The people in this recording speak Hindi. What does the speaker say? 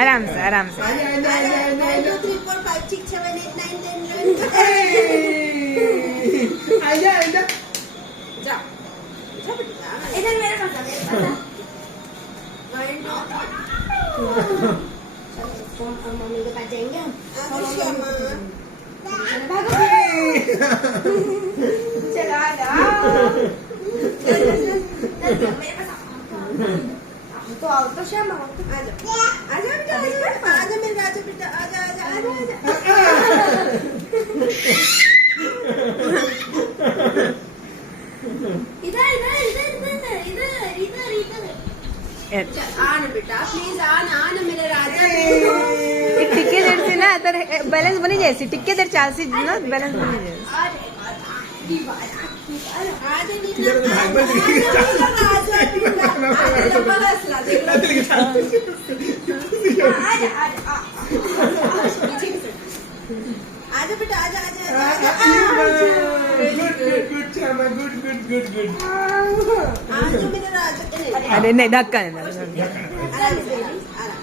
आराम से आराम से। 1 2 3 4 5 6 7 8 9 10 11 आजा आजा जा इधर मेरे पास आ फोन और मम्मी के पास जाएंगे हम। चलो आ जाओ मेरे पास तो आओ तो श्याम आओ आजा आजा बेटा आजा मेरे राजा बेटा आजा आजा आजा आजा इधर इधर इधर इधर इधर इधर इधर आना बेटा प्लीज आना आना मेरे राजा टिक्के देर से ना तर बैलेंस बनी जायसी टिक्के देर चालसी ना बैलेंस बनी जायसी। आजा बेटा आजा आजा गुड आजा मेरे राजा अरे नहीं धक्का नहीं आराम से आराम